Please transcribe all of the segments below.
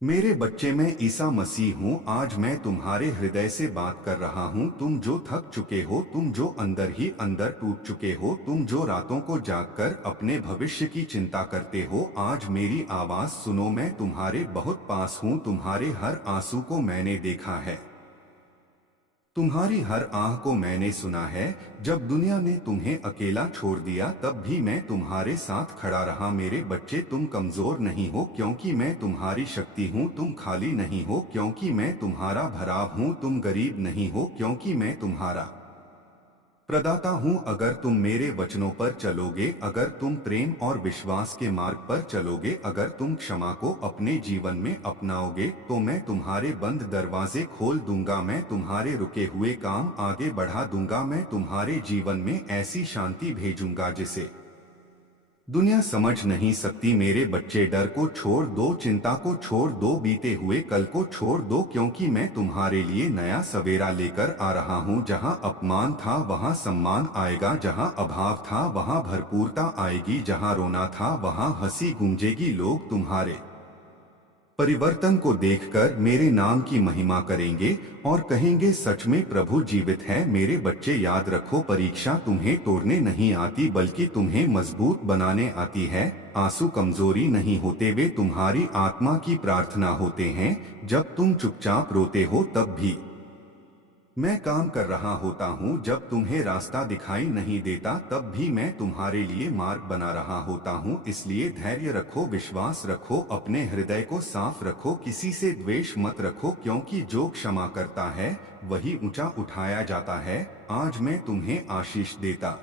मेरे बच्चे, मैं ईसा मसीह हूँ। आज मैं तुम्हारे हृदय से बात कर रहा हूँ। तुम जो थक चुके हो, तुम जो अंदर ही अंदर टूट चुके हो, तुम जो रातों को जागकर अपने भविष्य की चिंता करते हो, आज मेरी आवाज सुनो। मैं तुम्हारे बहुत पास हूँ। तुम्हारे हर आंसू को मैंने देखा है, तुम्हारी हर आह को मैंने सुना है। जब दुनिया ने तुम्हें अकेला छोड़ दिया, तब भी मैं तुम्हारे साथ खड़ा रहा। मेरे बच्चे, तुम कमजोर नहीं हो, क्योंकि मैं तुम्हारी शक्ति हूँ। तुम खाली नहीं हो, क्योंकि मैं तुम्हारा भराव हूँ। तुम गरीब नहीं हो, क्योंकि मैं तुम्हारा प्रदाता हूँ। अगर तुम मेरे वचनों पर चलोगे, अगर तुम प्रेम और विश्वास के मार्ग पर चलोगे, अगर तुम क्षमा को अपने जीवन में अपनाओगे, तो मैं तुम्हारे बंद दरवाजे खोल दूंगा। मैं तुम्हारे रुके हुए काम आगे बढ़ा दूंगा। मैं तुम्हारे जीवन में ऐसी शांति भेजूंगा जिसे दुनिया समझ नहीं सकती। मेरे बच्चे, डर को छोड़ दो, चिंता को छोड़ दो, बीते हुए कल को छोड़ दो, क्योंकि मैं तुम्हारे लिए नया सवेरा लेकर आ रहा हूँ। जहाँ अपमान था वहाँ सम्मान आएगा, जहाँ अभाव था वहाँ भरपूरता आएगी, जहाँ रोना था वहाँ हंसी गूंजेगी। लोग तुम्हारे परिवर्तन को देखकर मेरे नाम की महिमा करेंगे और कहेंगे, सच में प्रभु जीवित है। मेरे बच्चे, याद रखो, परीक्षा तुम्हें तोड़ने नहीं आती, बल्कि तुम्हें मजबूत बनाने आती है। आंसू कमजोरी नहीं होते, वे तुम्हारी आत्मा की प्रार्थना होते हैं। जब तुम चुपचाप रोते हो, तब भी मैं काम कर रहा होता हूँ। जब तुम्हें रास्ता दिखाई नहीं देता, तब भी मैं तुम्हारे लिए मार्ग बना रहा होता हूँ। इसलिए धैर्य रखो, विश्वास रखो, अपने हृदय को साफ रखो, किसी से द्वेष मत रखो, क्योंकि जो क्षमा करता है वही ऊंचा उठाया जाता है। आज मैं तुम्हें आशीष देता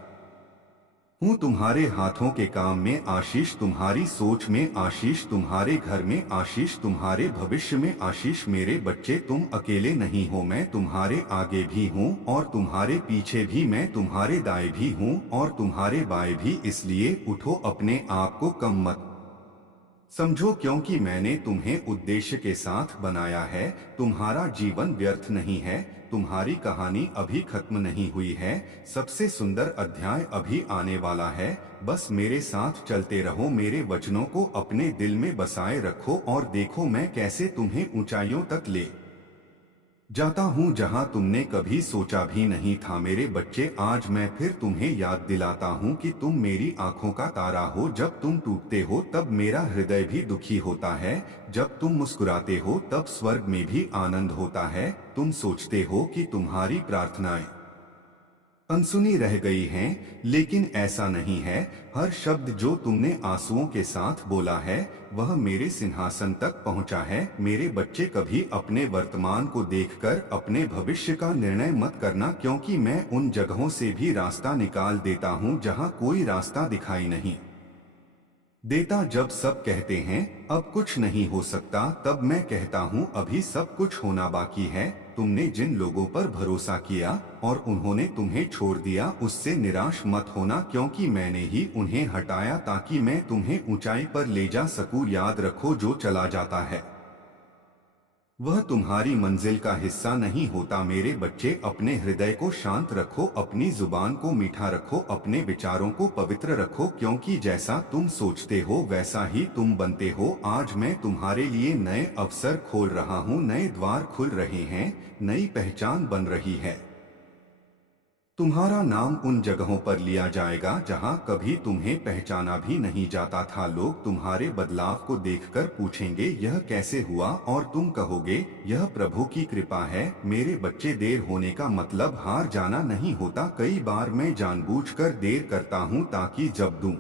हूँ, तुम्हारे हाथों के काम में आशीष, तुम्हारी सोच में आशीष, तुम्हारे घर में आशीष, तुम्हारे भविष्य में आशीष। मेरे बच्चे, तुम अकेले नहीं हो, मैं तुम्हारे आगे भी हूँ और तुम्हारे पीछे भी। मैं तुम्हारे दाएं भी हूँ और तुम्हारे बाएं भी। इसलिए उठो, अपने आप को कम मत समझो, क्योंकि मैंने तुम्हें उद्देश्य के साथ बनाया है। तुम्हारा जीवन व्यर्थ नहीं है, तुम्हारी कहानी अभी खत्म नहीं हुई है। सबसे सुंदर अध्याय अभी आने वाला है। बस मेरे साथ चलते रहो, मेरे वचनों को अपने दिल में बसाए रखो और देखो मैं कैसे तुम्हें ऊंचाइयों तक ले जाता हूँ, जहाँ तुमने कभी सोचा भी नहीं था। मेरे बच्चे, आज मैं फिर तुम्हें याद दिलाता हूँ कि तुम मेरी आंखों का तारा हो। जब तुम टूटते हो, तब मेरा हृदय भी दुखी होता है। जब तुम मुस्कुराते हो, तब स्वर्ग में भी आनंद होता है। तुम सोचते हो कि तुम्हारी प्रार्थनाएं अनसुनी रह गई हैं, लेकिन ऐसा नहीं है। हर शब्द जो तुमने आंसुओं के साथ बोला है, वह मेरे सिंहासन तक पहुंचा है। मेरे बच्चे, कभी अपने वर्तमान को देखकर अपने भविष्य का निर्णय मत करना, क्योंकि मैं उन जगहों से भी रास्ता निकाल देता हूं जहां कोई रास्ता दिखाई नहीं देता। जब सब कहते हैं अब कुछ नहीं हो सकता, तब मैं कहता हूँ अभी सब कुछ होना बाकी है। तुमने जिन लोगों पर भरोसा किया और उन्होंने तुम्हें छोड़ दिया, उससे निराश मत होना, क्योंकि मैंने ही उन्हें हटाया ताकि मैं तुम्हें ऊंचाई पर ले जा सकूं। याद रखो, जो चला जाता है वह तुम्हारी मंजिल का हिस्सा नहीं होता। मेरे बच्चे, अपने हृदय को शांत रखो, अपनी जुबान को मीठा रखो, अपने विचारों को पवित्र रखो, क्योंकि जैसा तुम सोचते हो वैसा ही तुम बनते हो। आज मैं तुम्हारे लिए नए अवसर खोल रहा हूँ, नए द्वार खुल रहे हैं, नई पहचान बन रही है। तुम्हारा नाम उन जगहों पर लिया जाएगा जहां कभी तुम्हें पहचाना भी नहीं जाता था। लोग तुम्हारे बदलाव को देखकर पूछेंगे, यह कैसे हुआ, और तुम कहोगे, यह प्रभु की कृपा है। मेरे बच्चे, देर होने का मतलब हार जाना नहीं होता। कई बार मैं जानबूझकर देर करता हूं ताकि जब दूं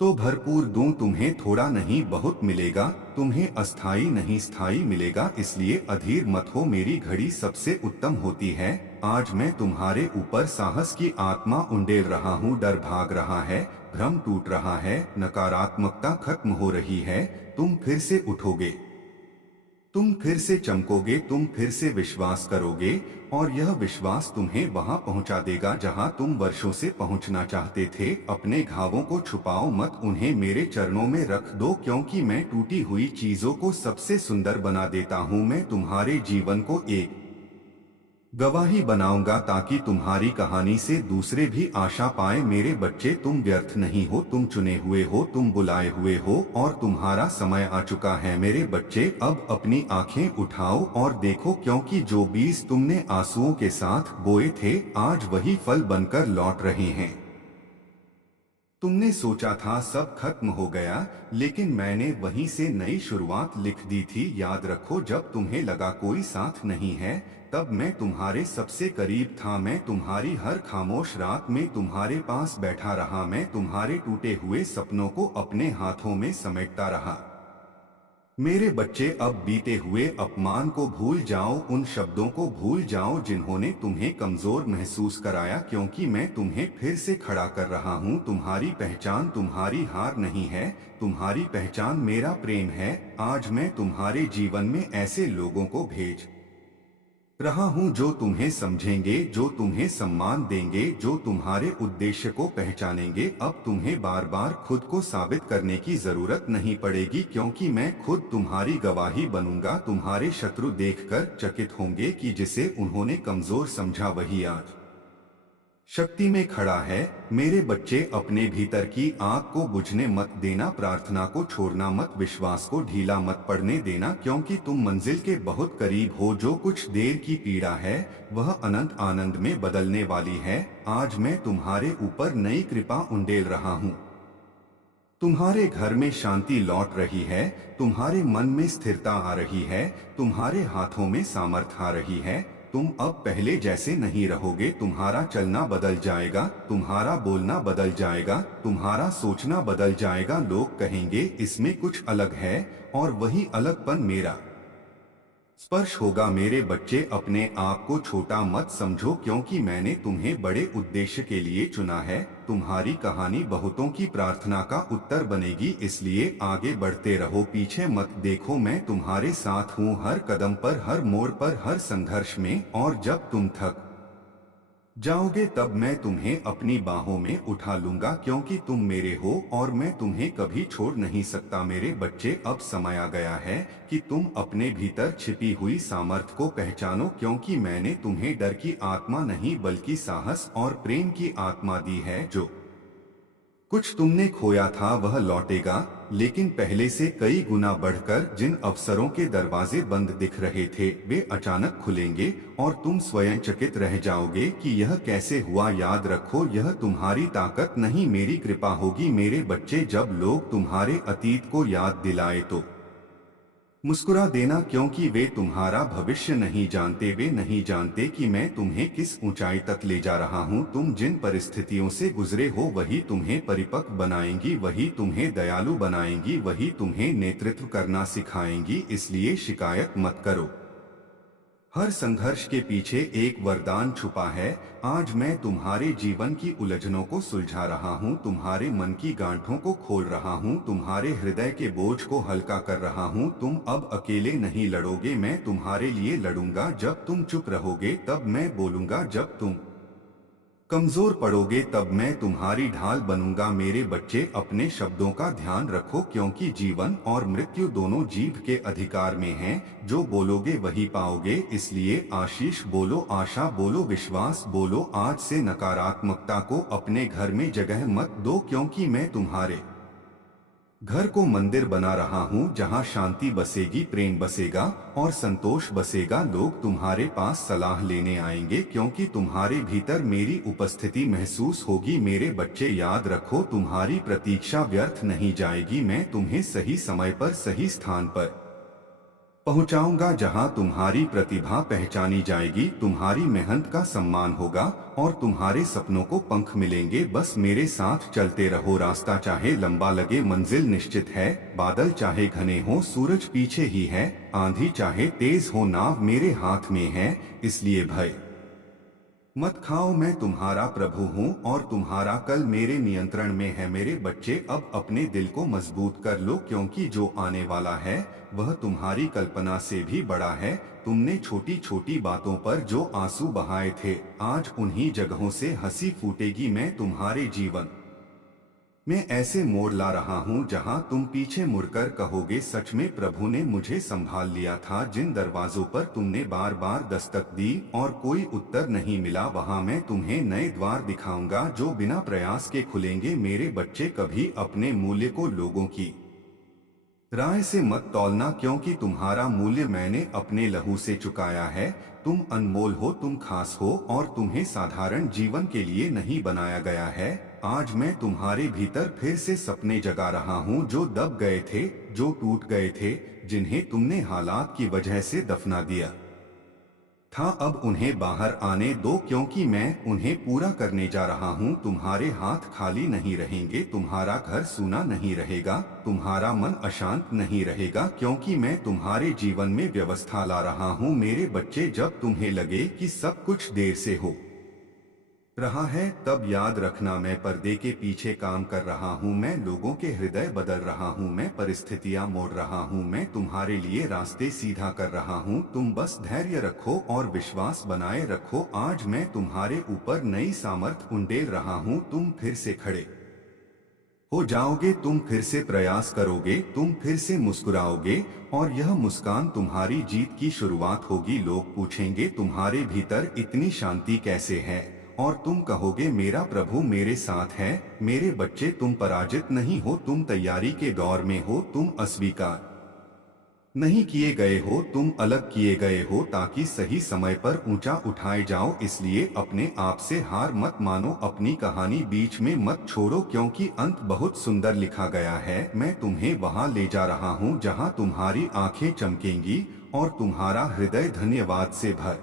तो भरपूर दूं। तुम्हें थोड़ा नहीं बहुत मिलेगा, तुम्हें अस्थाई नहीं स्थायी मिलेगा। इसलिए अधीर मत हो, मेरी घड़ी सबसे उत्तम होती है। आज मैं तुम्हारे ऊपर साहस की आत्मा उंडेल रहा हूँ। डर भाग रहा है, भ्रम टूट रहा है, नकारात्मकता खत्म हो रही है। तुम फिर से उठोगे, तुम फिर से चमकोगे, तुम फिर से विश्वास करोगे और यह विश्वास तुम्हें वहां पहुंचा देगा जहां तुम वर्षों से पहुंचना चाहते थे। अपने घावों को छुपाओ मत, उन्हें मेरे चरणों में रख दो, क्योंकि मैं टूटी हुई चीजों को सबसे सुंदर बना देता हूं। मैं तुम्हारे जीवन को एक गवाही बनाऊंगा ताकि तुम्हारी कहानी से दूसरे भी आशा पाए। मेरे बच्चे, तुम व्यर्थ नहीं हो, तुम चुने हुए हो, तुम बुलाए हुए हो और तुम्हारा समय आ चुका है। मेरे बच्चे, अब अपनी आंखें उठाओ और देखो, क्योंकि जो बीज तुमने आंसुओं के साथ बोए थे आज वही फल बनकर लौट रहे हैं। तुमने सोचा था सब खत्म हो गया, लेकिन मैंने वहीं से नई शुरुआत लिख दी थी। याद रखो, जब तुम्हें लगा कोई साथ नहीं है, तब मैं तुम्हारे सबसे करीब था। मैं तुम्हारी हर खामोश रात में तुम्हारे पास बैठा रहा। मैं तुम्हारे टूटे हुए सपनों को अपने हाथों में समेटता रहा। मेरे बच्चे, अब बीते हुए अपमान को भूल जाओ, उन शब्दों को भूल जाओ जिन्होंने तुम्हें कमजोर महसूस कराया, क्योंकि मैं तुम्हें फिर से खड़ा कर रहा हूँ। तुम्हारी पहचान तुम्हारी हार नहीं है, तुम्हारी पहचान मेरा प्रेम है। आज मैं तुम्हारे जीवन में ऐसे लोगों को भेज रहा हूं जो तुम्हें समझेंगे, जो तुम्हें सम्मान देंगे, जो तुम्हारे उद्देश्य को पहचानेंगे। अब तुम्हें बार बार खुद को साबित करने की जरूरत नहीं पड़ेगी, क्योंकि मैं खुद तुम्हारी गवाही बनूंगा। तुम्हारे शत्रु देखकर चकित होंगे कि जिसे उन्होंने कमजोर समझा वही आज शक्ति में खड़ा है। मेरे बच्चे, अपने भीतर की आग को बुझने मत देना, प्रार्थना को छोड़ना मत, विश्वास को ढीला मत पड़ने देना, क्योंकि तुम मंजिल के बहुत करीब हो। जो कुछ देर की पीड़ा है वह अनंत आनंद में बदलने वाली है। आज मैं तुम्हारे ऊपर नई कृपा उंडेल रहा हूँ। तुम्हारे घर में शांति लौट रही है, तुम्हारे मन में स्थिरता आ रही है, तुम्हारे हाथों में सामर्थ्य आ रही है। तुम अब पहले जैसे नहीं रहोगे। तुम्हारा चलना बदल जाएगा, तुम्हारा बोलना बदल जाएगा, तुम्हारा सोचना बदल जाएगा। लोग कहेंगे इसमें कुछ अलग है, और वही अलगपन मेरा स्पर्श होगा। मेरे बच्चे, अपने आप को छोटा मत समझो, क्योंकि मैंने तुम्हें बड़े उद्देश्य के लिए चुना है। तुम्हारी कहानी बहुतों की प्रार्थना का उत्तर बनेगी, इसलिए आगे बढ़ते रहो, पीछे मत देखो। मैं तुम्हारे साथ हूँ, हर कदम पर, हर मोड़ पर, हर संघर्ष में। और जब तुम थक जाओगे तब मैं तुम्हें अपनी बाहों में उठा लूंगा, क्योंकि तुम मेरे हो और मैं तुम्हें कभी छोड़ नहीं सकता। मेरे बच्चे, अब समय आ गया है कि तुम अपने भीतर छिपी हुई सामर्थ्य को पहचानो, क्योंकि मैंने तुम्हें डर की आत्मा नहीं बल्कि साहस और प्रेम की आत्मा दी है। जो कुछ तुमने खोया था वह लौटेगा, लेकिन पहले से कई गुना बढ़कर। जिन अवसरों के दरवाजे बंद दिख रहे थे वे अचानक खुलेंगे और तुम स्वयं चकित रह जाओगे कि यह कैसे हुआ। याद रखो, यह तुम्हारी ताकत नहीं मेरी कृपा होगी। मेरे बच्चे, जब लोग तुम्हारे अतीत को याद दिलाए तो मुस्कुरा देना, क्योंकि वे तुम्हारा भविष्य नहीं जानते। वे नहीं जानते कि मैं तुम्हें किस ऊंचाई तक ले जा रहा हूं। तुम जिन परिस्थितियों से गुजरे हो वही तुम्हें परिपक्व बनाएंगी, वही तुम्हें दयालु बनाएंगी, वही तुम्हें नेतृत्व करना सिखाएंगी। इसलिए शिकायत मत करो, हर संघर्ष के पीछे एक वरदान छुपा है। आज मैं तुम्हारे जीवन की उलझनों को सुलझा रहा हूँ, तुम्हारे मन की गांठों को खोल रहा हूँ, तुम्हारे हृदय के बोझ को हल्का कर रहा हूँ। तुम अब अकेले नहीं लड़ोगे, मैं तुम्हारे लिए लड़ूंगा। जब तुम चुप रहोगे तब मैं बोलूंगा, जब तुम कमजोर पड़ोगे तब मैं तुम्हारी ढाल बनूंगा। मेरे बच्चे, अपने शब्दों का ध्यान रखो, क्योंकि जीवन और मृत्यु दोनों जीभ के अधिकार में हैं। जो बोलोगे वही पाओगे, इसलिए आशीष बोलो, आशा बोलो, विश्वास बोलो। आज से नकारात्मकता को अपने घर में जगह मत दो, क्योंकि मैं तुम्हारे घर को मंदिर बना रहा हूँ, जहाँ शांति बसेगी, प्रेम बसेगा और संतोष बसेगा। लोग तुम्हारे पास सलाह लेने आएंगे, क्योंकि तुम्हारे भीतर मेरी उपस्थिति महसूस होगी। मेरे बच्चे, याद रखो, तुम्हारी प्रतीक्षा व्यर्थ नहीं जाएगी। मैं तुम्हें सही समय पर सही स्थान पर पहुंचाऊंगा, जहां तुम्हारी प्रतिभा पहचानी जाएगी, तुम्हारी मेहनत का सम्मान होगा और तुम्हारे सपनों को पंख मिलेंगे। बस मेरे साथ चलते रहो, रास्ता चाहे लंबा लगे मंजिल निश्चित है। बादल चाहे घने हो सूरज पीछे ही है, आंधी चाहे तेज हो नाव मेरे हाथ में है। इसलिए भय मत खाओ, मैं तुम्हारा प्रभु हूँ और तुम्हारा कल मेरे नियंत्रण में है। मेरे बच्चे, अब अपने दिल को मजबूत कर लो, क्योंकि जो आने वाला है वह तुम्हारी कल्पना से भी बड़ा है। तुमने छोटी छोटी बातों पर जो आंसू बहाए थे, आज उन्हीं जगहों से हंसी फूटेगी। मैं तुम्हारे जीवन मैं ऐसे मोड़ ला रहा हूँ जहाँ तुम पीछे मुड़कर कहोगे, सच में प्रभु ने मुझे संभाल लिया था। जिन दरवाजों पर तुमने बार बार दस्तक दी और कोई उत्तर नहीं मिला, वहाँ मैं तुम्हें नए द्वार दिखाऊंगा जो बिना प्रयास के खुलेंगे। मेरे बच्चे, कभी अपने मूल्य को लोगों की राय से मत तौलना, क्योंकि तुम्हारा मूल्य मैंने अपने लहू से चुकाया है। तुम अनमोल हो, तुम खास हो और तुम्हें साधारण जीवन के लिए नहीं बनाया गया है। आज मैं तुम्हारे भीतर फिर से सपने जगा रहा हूँ जो दब गए थे, जो टूट गए थे, जिन्हें तुमने हालात की वजह से दफना दिया था। अब उन्हें बाहर आने दो, क्योंकि मैं उन्हें पूरा करने जा रहा हूँ। तुम्हारे हाथ खाली नहीं रहेंगे, तुम्हारा घर सूना नहीं रहेगा, तुम्हारा मन अशांत नहीं रहेगा, क्योंकि मैं तुम्हारे जीवन में व्यवस्था ला रहा हूँ। मेरे बच्चे, जब तुम्हें लगे कि सब कुछ देर से हो रहा है, तब याद रखना, मैं पर्दे के पीछे काम कर रहा हूँ। मैं लोगों के हृदय बदल रहा हूँ, मैं परिस्थितियाँ मोड़ रहा हूँ, मैं तुम्हारे लिए रास्ते सीधा कर रहा हूँ। तुम बस धैर्य रखो और विश्वास बनाए रखो। आज मैं तुम्हारे ऊपर नई सामर्थ्य उंडेल रहा हूँ। तुम फिर से खड़े हो जाओगे, तुम फिर से प्रयास करोगे, तुम फिर से मुस्कुराओगे और यह मुस्कान तुम्हारी जीत की शुरुआत होगी। लोग पूछेंगे, तुम्हारे भीतर इतनी शांति कैसे है? और तुम कहोगे, मेरा प्रभु मेरे साथ है। मेरे बच्चे, तुम पराजित नहीं हो, तुम तैयारी के दौर में हो। तुम अस्वीकार नहीं किए गए हो, तुम अलग किए गए हो, ताकि सही समय पर ऊंचा उठाए जाओ। इसलिए अपने आप से हार मत मानो, अपनी कहानी बीच में मत छोड़ो, क्योंकि अंत बहुत सुंदर लिखा गया है। मैं तुम्हें वहां ले जा रहा हूं जहां तुम्हारी आंखें चमकेंगी और तुम्हारा हृदय धन्यवाद से भर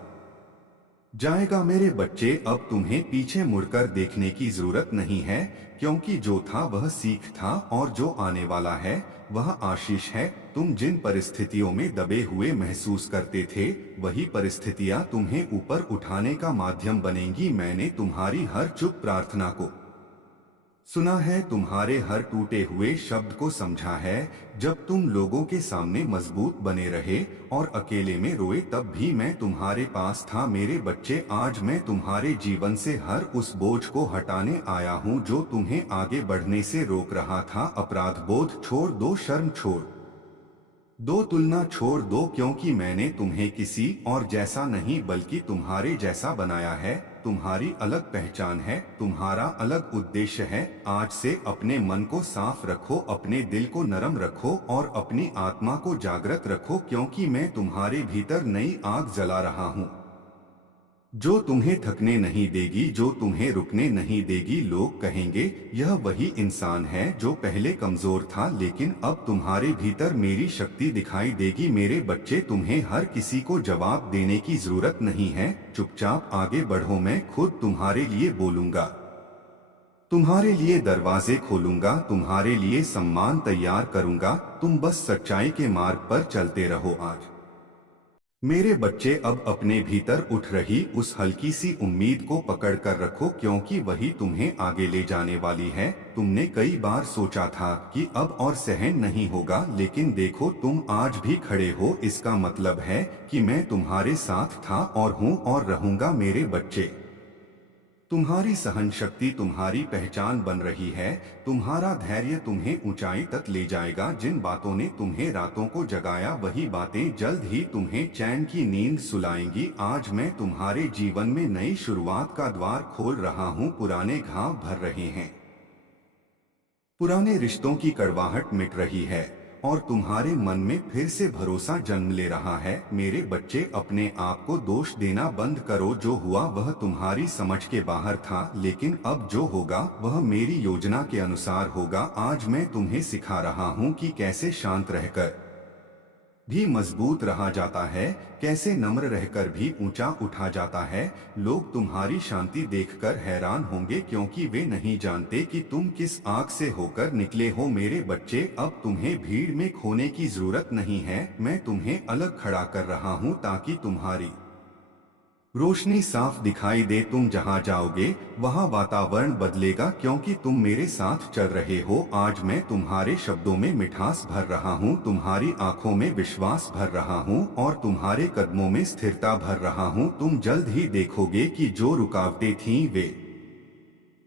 जाएगा। मेरे बच्चे, अब तुम्हें पीछे मुड़कर देखने की जरूरत नहीं है, क्योंकि जो था वह सीख था और जो आने वाला है वह आशीष है। तुम जिन परिस्थितियों में दबे हुए महसूस करते थे, वही परिस्थितियां तुम्हें ऊपर उठाने का माध्यम बनेंगी। मैंने तुम्हारी हर चुप प्रार्थना को सुना है, तुम्हारे हर टूटे हुए शब्द को समझा है। जब तुम लोगों के सामने मजबूत बने रहे और अकेले में रोए, तब भी मैं तुम्हारे पास था। मेरे बच्चे, आज मैं तुम्हारे जीवन से हर उस बोझ को हटाने आया हूँ जो तुम्हें आगे बढ़ने से रोक रहा था। अपराध बोध छोड़ दो, शर्म छोड़ दो, तुलना छोड़ दो, क्योंकि मैंने तुम्हें किसी और जैसा नहीं बल्कि तुम्हारे जैसा बनाया है। तुम्हारी अलग पहचान है, तुम्हारा अलग उद्देश्य है। आज से अपने मन को साफ रखो, अपने दिल को नरम रखो और अपनी आत्मा को जागृत रखो, क्योंकि मैं तुम्हारे भीतर नई आग जला रहा हूँ जो तुम्हें थकने नहीं देगी, जो तुम्हें रुकने नहीं देगी। लोग कहेंगे, यह वही इंसान है जो पहले कमजोर था, लेकिन अब तुम्हारे भीतर मेरी शक्ति दिखाई देगी। मेरे बच्चे, तुम्हें हर किसी को जवाब देने की जरूरत नहीं है। चुपचाप आगे बढ़ो, मैं खुद तुम्हारे लिए बोलूंगा, तुम्हारे लिए दरवाजे खोलूंगा, तुम्हारे लिए सम्मान तैयार करूंगा। तुम बस सच्चाई के मार्ग पर चलते रहो। आज मेरे बच्चे, अब अपने भीतर उठ रही उस हल्की सी उम्मीद को पकड़ कर रखो, क्योंकि वही तुम्हें आगे ले जाने वाली है। तुमने कई बार सोचा था कि अब और सहन नहीं होगा, लेकिन देखो, तुम आज भी खड़े हो। इसका मतलब है कि मैं तुम्हारे साथ था और हूँ और रहूंगा। मेरे बच्चे, तुम्हारी सहन शक्ति तुम्हारी पहचान बन रही है। तुम्हारा धैर्य तुम्हें ऊंचाई तक ले जाएगा। जिन बातों ने तुम्हें रातों को जगाया, वही बातें जल्द ही तुम्हें चैन की नींद सुलाएंगी। आज मैं तुम्हारे जीवन में नई शुरुआत का द्वार खोल रहा हूँ। पुराने घाव भर रहे हैं, पुराने रिश्तों की कड़वाहट मिट रही है और तुम्हारे मन में फिर से भरोसा जन्म ले रहा है। मेरे बच्चे, अपने आप को दोष देना बंद करो। जो हुआ वह तुम्हारी समझ के बाहर था, लेकिन अब जो होगा वह मेरी योजना के अनुसार होगा। आज मैं तुम्हें सिखा रहा हूँ कि कैसे शांत रहकर भी मजबूत रहा जाता है, कैसे नम्र रहकर भी ऊंचा उठा जाता है। लोग तुम्हारी शांति देखकर हैरान होंगे, क्योंकि वे नहीं जानते कि तुम किस आग से होकर निकले हो। मेरे बच्चे, अब तुम्हें भीड़ में खोने की जरूरत नहीं है। मैं तुम्हें अलग खड़ा कर रहा हूँ ताकि तुम्हारी रोशनी साफ दिखाई दे। तुम जहां जाओगे वहां वातावरण बदलेगा, क्योंकि तुम मेरे साथ चल रहे हो। आज मैं तुम्हारे शब्दों में मिठास भर रहा हूँ, तुम्हारी आंखों में विश्वास भर रहा हूँ और तुम्हारे कदमों में स्थिरता भर रहा हूँ। तुम जल्द ही देखोगे कि जो रुकावटें थीं वे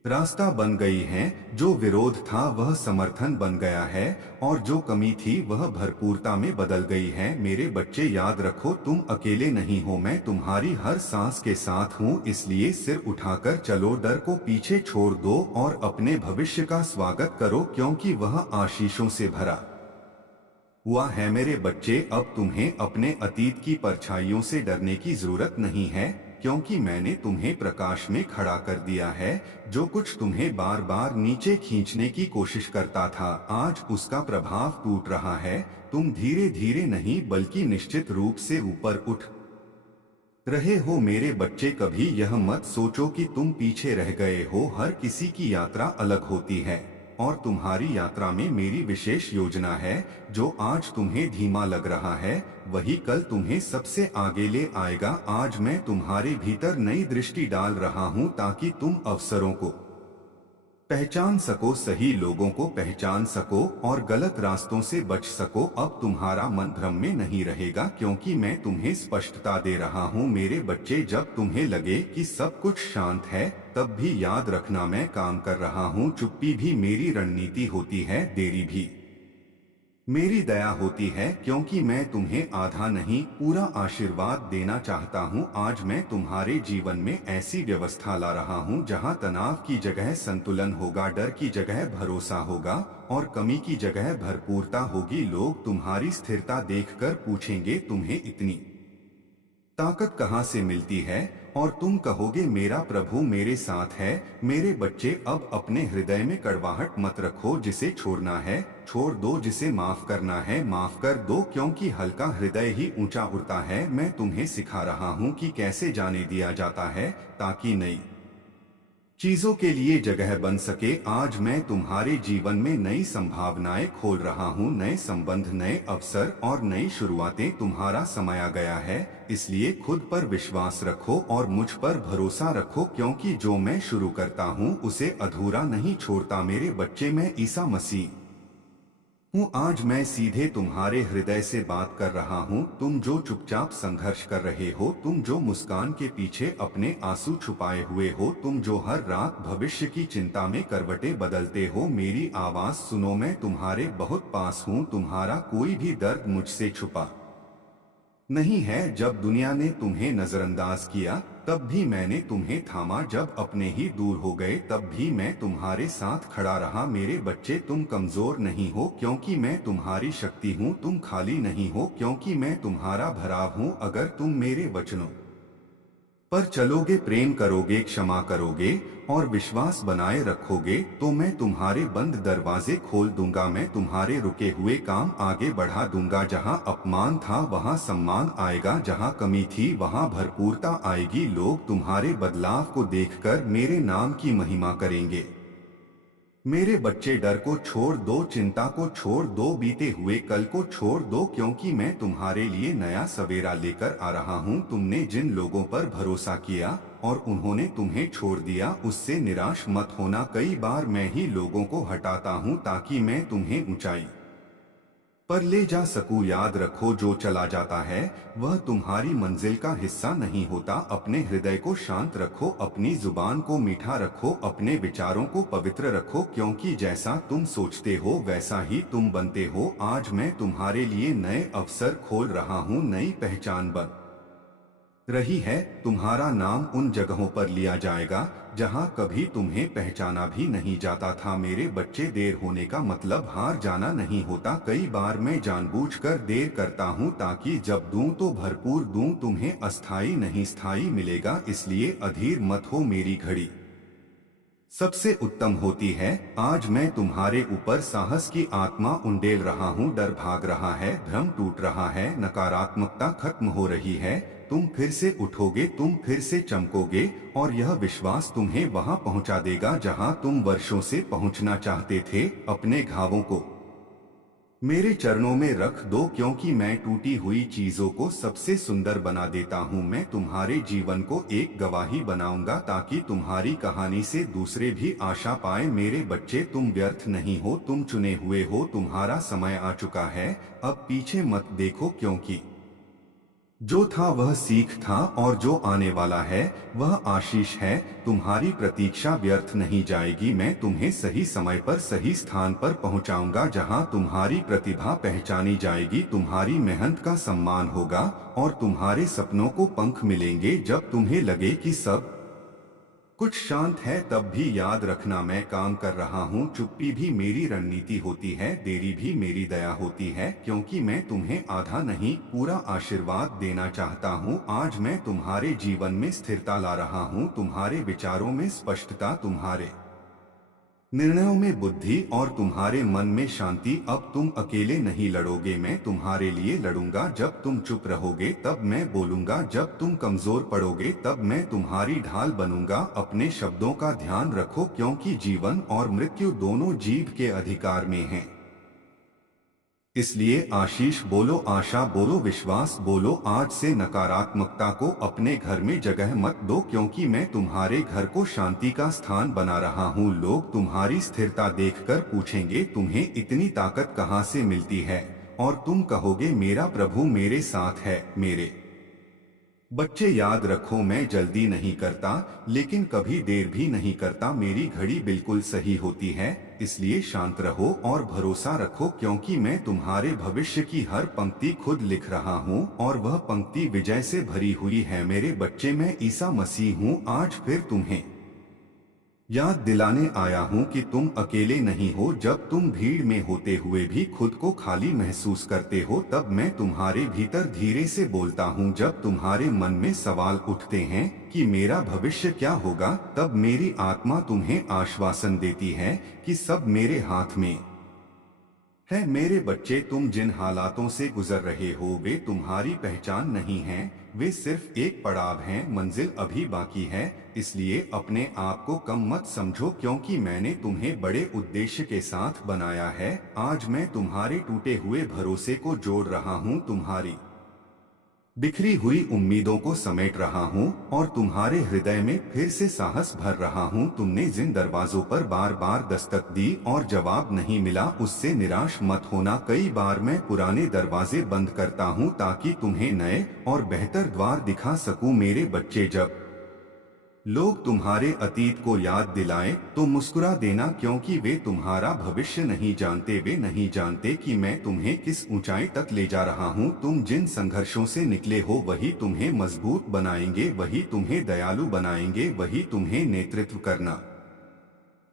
रास्ता बन गई है। जो विरोध था वह समर्थन बन गया है, और जो कमी थी वह भरपूरता में बदल गई है। मेरे बच्चे, याद रखो, तुम अकेले नहीं हो। मैं तुम्हारी हर सांस के साथ हूँ, इसलिए सिर उठाकर चलो, डर को पीछे छोड़ दो और अपने भविष्य का स्वागत करो, क्योंकि वह आशीषों से भरा हुआ है। मेरे बच्चे, अब तुम्हें अपने अतीत की परछाइयों से डरने की जरूरत नहीं है, क्योंकि मैंने तुम्हें प्रकाश में खड़ा कर दिया है। जो कुछ तुम्हें बार बार नीचे खींचने की कोशिश करता था, आज उसका प्रभाव टूट रहा है। तुम धीरे धीरे नहीं बल्कि निश्चित रूप से ऊपर उठ रहे हो। मेरे बच्चे, कभी यह मत सोचो कि तुम पीछे रह गए हो। हर किसी की यात्रा अलग होती है, और तुम्हारी यात्रा में मेरी विशेष योजना है। जो आज तुम्हें धीमा लग रहा है, वही कल तुम्हें सबसे आगे ले आएगा। आज मैं तुम्हारे भीतर नई दृष्टि डाल रहा हूँ, ताकि तुम अवसरों को पहचान सको, सही लोगों को पहचान सको, और गलत रास्तों से बच सको। अब तुम्हारा मन भ्रम में नहीं रहेगा, क्योंकि मैं तुम्हें स्पष्टता दे रहा हूँ। मेरे बच्चे, जब तुम्हें लगे कि सब कुछ शांत है, तब भी याद रखना, मैं काम कर रहा हूँ। चुप्पी भी मेरी रणनीति होती है, देरी भी मेरी दया होती है, क्योंकि मैं तुम्हें आधा नहीं पूरा आशीर्वाद देना चाहता हूँ। आज मैं तुम्हारे जीवन में ऐसी व्यवस्था ला रहा हूँ जहाँ तनाव की जगह संतुलन होगा, डर की जगह भरोसा होगा, और कमी की जगह भरपूरता होगी। लोग तुम्हारी स्थिरता देखकर पूछेंगे, तुम्हें इतनी ताकत कहाँ से मिलती है, और तुम कहोगे, मेरा प्रभु मेरे साथ है। मेरे बच्चे, अब अपने हृदय में कड़वाहट मत रखो। जिसे छोड़ना है छोड़ दो, जिसे माफ करना है माफ कर दो, क्योंकि हल्का हृदय ही ऊंचा उड़ता है। मैं तुम्हें सिखा रहा हूँ कि कैसे जाने दिया जाता है, ताकि नई चीजों के लिए जगह बन सके। आज मैं तुम्हारे जीवन में नई संभावनाएं खोल रहा हूँ, नए संबंध, नए अवसर और नई शुरुआतें। तुम्हारा समय आ गया है, इसलिए खुद पर विश्वास रखो और मुझ पर भरोसा रखो, क्योंकि जो मैं शुरू करता हूँ उसे अधूरा नहीं छोड़ता। मेरे बच्चे, मैं ईसा मसीह हूँ। आज मैं सीधे तुम्हारे हृदय से बात कर रहा हूँ। तुम जो चुपचाप संघर्ष कर रहे हो, तुम जो मुस्कान के पीछे अपने आंसू छुपाए हुए हो, तुम जो हर रात भविष्य की चिंता में करवटें बदलते हो, मेरी आवाज सुनो, मैं तुम्हारे बहुत पास हूँ। तुम्हारा कोई भी दर्द मुझसे छुपा नहीं है। जब दुनिया ने तुम्हें नजरअंदाज किया, तब भी मैंने तुम्हें थामा। जब अपने ही दूर हो गए, तब भी मैं तुम्हारे साथ खड़ा रहा। मेरे बच्चे, तुम कमजोर नहीं हो, क्योंकि मैं तुम्हारी शक्ति हूँ। तुम खाली नहीं हो, क्योंकि मैं तुम्हारा भराव हूँ। अगर तुम मेरे वचनों पर चलोगे, प्रेम करोगे, क्षमा करोगे और विश्वास बनाए रखोगे, तो मैं तुम्हारे बंद दरवाजे खोल दूंगा। मैं तुम्हारे रुके हुए काम आगे बढ़ा दूंगा। जहां अपमान था वहां सम्मान आएगा, जहां कमी थी वहां भरपूरता आएगी। लोग तुम्हारे बदलाव को देखकर मेरे नाम की महिमा करेंगे। मेरे बच्चे, डर को छोड़ दो, चिंता को छोड़ दो, बीते हुए कल को छोड़ दो, क्योंकि मैं तुम्हारे लिए नया सवेरा लेकर आ रहा हूँ। तुमने जिन लोगों पर भरोसा किया और उन्होंने तुम्हें छोड़ दिया, उससे निराश मत होना। कई बार मैं ही लोगों को हटाता हूँ, ताकि मैं तुम्हें ऊंचाई पर ले जा सकूं। याद रखो, जो चला जाता है वह तुम्हारी मंजिल का हिस्सा नहीं होता। अपने हृदय को शांत रखो, अपनी जुबान को मीठा रखो, अपने विचारों को पवित्र रखो, क्योंकि जैसा तुम सोचते हो वैसा ही तुम बनते हो। आज मैं तुम्हारे लिए नए अवसर खोल रहा हूँ, नई पहचान बन रही है। तुम्हारा नाम उन जगहों पर लिया जाएगा जहां कभी तुम्हें पहचाना भी नहीं जाता था। मेरे बच्चे, देर होने का मतलब हार जाना नहीं होता। कई बार मैं जानबूझकर देर करता हूं, ताकि जब दूं तो भरपूर दूं। तुम्हें अस्थाई नहीं स्थायी मिलेगा, इसलिए अधीर मत हो। मेरी घड़ी सबसे उत्तम होती है। आज मैं तुम्हारे ऊपर साहस की आत्मा उंडेल रहा हूँ। डर भाग रहा है, भ्रम टूट रहा है, नकारात्मकता खत्म हो रही है। तुम फिर से उठोगे, तुम फिर से चमकोगे, और यह विश्वास तुम्हें वहां पहुंचा देगा जहां तुम वर्षों से पहुंचना चाहते थे। अपने घावों को मेरे चरणों में रख दो, क्योंकि मैं टूटी हुई चीजों को सबसे सुंदर बना देता हूँ। मैं तुम्हारे जीवन को एक गवाही बनाऊंगा, ताकि तुम्हारी कहानी से दूसरे भी आशा पाए। मेरे बच्चे, तुम व्यर्थ नहीं हो, तुम चुने हुए हो। तुम्हारा समय आ चुका है, अब पीछे मत देखो, क्योंकि जो था वह सीख था और जो आने वाला है वह आशीष है। तुम्हारी प्रतीक्षा व्यर्थ नहीं जाएगी। मैं तुम्हें सही समय पर सही स्थान पर पहुंचाऊंगा, जहां तुम्हारी प्रतिभा पहचानी जाएगी, तुम्हारी मेहनत का सम्मान होगा और तुम्हारे सपनों को पंख मिलेंगे। जब तुम्हें लगे कि सब कुछ शांत है, तब भी याद रखना मैं काम कर रहा हूँ। चुप्पी भी मेरी रणनीति होती है, देरी भी मेरी दया होती है, क्योंकि मैं तुम्हें आधा नहीं पूरा आशीर्वाद देना चाहता हूँ। आज मैं तुम्हारे जीवन में स्थिरता ला रहा हूँ, तुम्हारे विचारों में स्पष्टता, तुम्हारे निर्णयों में बुद्धि और तुम्हारे मन में शांति। अब तुम अकेले नहीं लड़ोगे, मैं तुम्हारे लिए लड़ूंगा। जब तुम चुप रहोगे तब मैं बोलूंगा, जब तुम कमजोर पड़ोगे तब मैं तुम्हारी ढाल बनूंगा। अपने शब्दों का ध्यान रखो, क्योंकि जीवन और मृत्यु दोनों जीव के अधिकार में हैं। इसलिए आशीष बोलो, आशा बोलो, विश्वास बोलो। आज से नकारात्मकता को अपने घर में जगह मत दो, क्योंकि मैं तुम्हारे घर को शांति का स्थान बना रहा हूँ। लोग तुम्हारी स्थिरता देखकर पूछेंगे, तुम्हें इतनी ताकत कहाँ से मिलती है? और तुम कहोगे, मेरा प्रभु मेरे साथ है। मेरे बच्चे याद रखो, मैं जल्दी नहीं करता, लेकिन कभी देर भी नहीं करता। मेरी घड़ी बिल्कुल सही होती है। इसलिए शांत रहो और भरोसा रखो, क्योंकि मैं तुम्हारे भविष्य की हर पंक्ति खुद लिख रहा हूँ और वह पंक्ति विजय से भरी हुई है। मेरे बच्चे, मैं ईसा मसीह हूँ। आज फिर तुम्हें याद दिलाने आया हूँ कि तुम अकेले नहीं हो। जब तुम भीड़ में होते हुए भी खुद को खाली महसूस करते हो, तब मैं तुम्हारे भीतर धीरे से बोलता हूँ। जब तुम्हारे मन में सवाल उठते हैं कि मेरा भविष्य क्या होगा, तब मेरी आत्मा तुम्हें आश्वासन देती है कि सब मेरे हाथ में है। मेरे बच्चे, तुम जिन हालातों से गुजर रहे हो वे तुम्हारी पहचान नहीं हैं, वे सिर्फ एक पड़ाव हैं। मंजिल अभी बाकी है। इसलिए अपने आप को कम मत समझो, क्योंकि मैंने तुम्हें बड़े उद्देश्य के साथ बनाया है। आज मैं तुम्हारे टूटे हुए भरोसे को जोड़ रहा हूँ, तुम्हारी बिखरी हुई उम्मीदों को समेट रहा हूँ और तुम्हारे हृदय में फिर से साहस भर रहा हूँ। तुमने जिन दरवाजों पर बार बार दस्तक दी और जवाब नहीं मिला, उससे निराश मत होना। कई बार मैं पुराने दरवाजे बंद करता हूँ ताकि तुम्हें नए और बेहतर द्वार दिखा सकूं। मेरे बच्चे, जब लोग तुम्हारे अतीत को याद दिलाएं तो मुस्कुरा देना, क्योंकि वे तुम्हारा भविष्य नहीं जानते। वे नहीं जानते कि मैं तुम्हें किस ऊंचाई तक ले जा रहा हूं। तुम जिन संघर्षों से निकले हो वही तुम्हें मजबूत बनाएंगे, वही तुम्हें दयालु बनाएंगे, वही तुम्हें नेतृत्व करना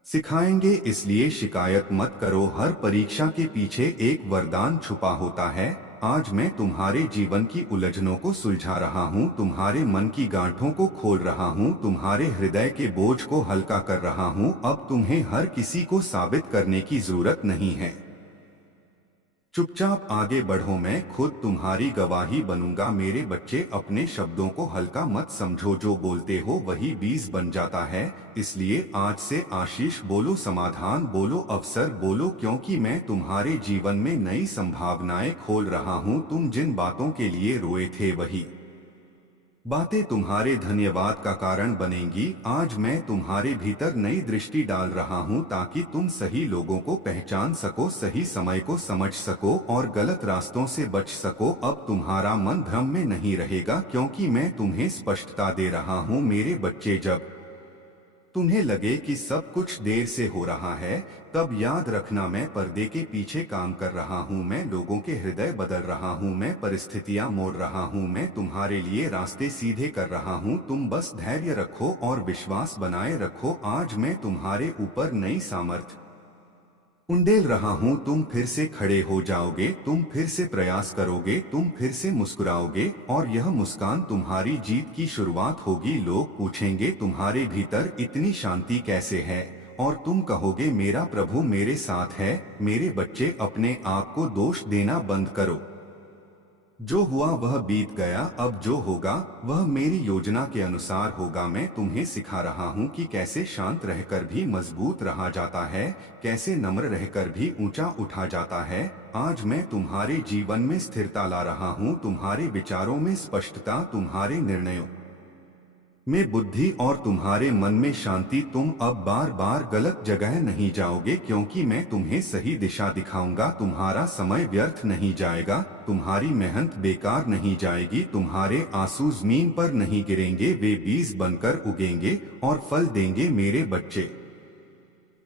सिखाएंगे। इसलिए शिकायत मत करो, हर परीक्षा के पीछे एक वरदान छुपा होता है। आज मैं तुम्हारे जीवन की उलझनों को सुलझा रहा हूँ, तुम्हारे मन की गांठों को खोल रहा हूँ, तुम्हारे हृदय के बोझ को हल्का कर रहा हूँ। अब तुम्हें हर किसी को साबित करने की जरूरत नहीं है। चुपचाप आगे बढ़ो, मैं खुद तुम्हारी गवाही बनूंगा। मेरे बच्चे, अपने शब्दों को हल्का मत समझो, जो बोलते हो वही बीज बन जाता है। इसलिए आज से आशीष बोलो, समाधान बोलो, अवसर बोलो, क्योंकि मैं तुम्हारे जीवन में नई संभावनाएं खोल रहा हूँ। तुम जिन बातों के लिए रोए थे वही बातें तुम्हारे धन्यवाद का कारण बनेंगी। आज मैं तुम्हारे भीतर नई दृष्टि डाल रहा हूँ ताकि तुम सही लोगों को पहचान सको, सही समय को समझ सको और गलत रास्तों से बच सको। अब तुम्हारा मन भ्रम में नहीं रहेगा, क्योंकि मैं तुम्हें स्पष्टता दे रहा हूँ। मेरे बच्चे, जब तुम्हें लगे कि सब कुछ देर से हो रहा है, तब याद रखना मैं पर्दे के पीछे काम कर रहा हूँ। मैं लोगों के हृदय बदल रहा हूँ, मैं परिस्थितियाँ मोड़ रहा हूँ, मैं तुम्हारे लिए रास्ते सीधे कर रहा हूँ। तुम बस धैर्य रखो और विश्वास बनाए रखो। आज मैं तुम्हारे ऊपर नई सामर्थ्य उंडेल रहा हूँ। तुम फिर से खड़े हो जाओगे, तुम फिर से प्रयास करोगे, तुम फिर से मुस्कुराओगे और यह मुस्कान तुम्हारी जीत की शुरुआत होगी। लोग पूछेंगे, तुम्हारे भीतर इतनी शांति कैसे है? और तुम कहोगे, मेरा प्रभु मेरे साथ है। मेरे बच्चे, अपने आप को दोष देना बंद करो। जो हुआ वह बीत गया, अब जो होगा वह मेरी योजना के अनुसार होगा। मैं तुम्हें सिखा रहा हूँ कि कैसे शांत रहकर भी मजबूत रहा जाता है, कैसे नम्र रहकर भी ऊंचा उठा जाता है। आज मैं तुम्हारे जीवन में स्थिरता ला रहा हूँ, तुम्हारे विचारों में स्पष्टता, तुम्हारे निर्णयों में बुद्धि और तुम्हारे मन में शांति। तुम अब बार बार गलत जगह नहीं जाओगे, क्योंकि मैं तुम्हें सही दिशा दिखाऊंगा। तुम्हारा समय व्यर्थ नहीं जाएगा, तुम्हारी मेहनत बेकार नहीं जाएगी, तुम्हारे आंसू जमीन पर नहीं गिरेंगे, वे बीज बनकर उगेंगे और फल देंगे। मेरे बच्चे,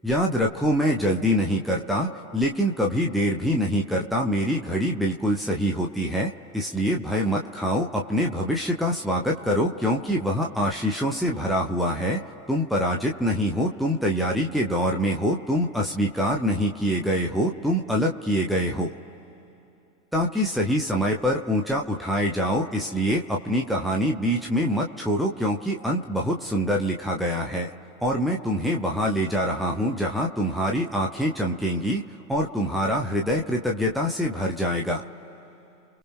याद रखो, मैं जल्दी नहीं करता, लेकिन कभी देर भी नहीं करता। मेरी घड़ी बिल्कुल सही होती है, इसलिए भय मत खाओ। अपने भविष्य का स्वागत करो, क्योंकि वह आशीषों से भरा हुआ है। तुम पराजित नहीं हो, तुम तैयारी के दौर में हो, तुम अस्वीकार नहीं किए गए हो, तुम अलग किए गए हो, ताकि सही समय पर ऊंचा उठाए जाओ। इसलिए अपनी कहानी बीच में मत छोड़ो, क्योंकि अंत बहुत सुंदर लिखा गया है और मैं तुम्हें वहां ले जा रहा हूं जहां तुम्हारी आंखें चमकेंगी और तुम्हारा हृदय कृतज्ञता से भर जाएगा।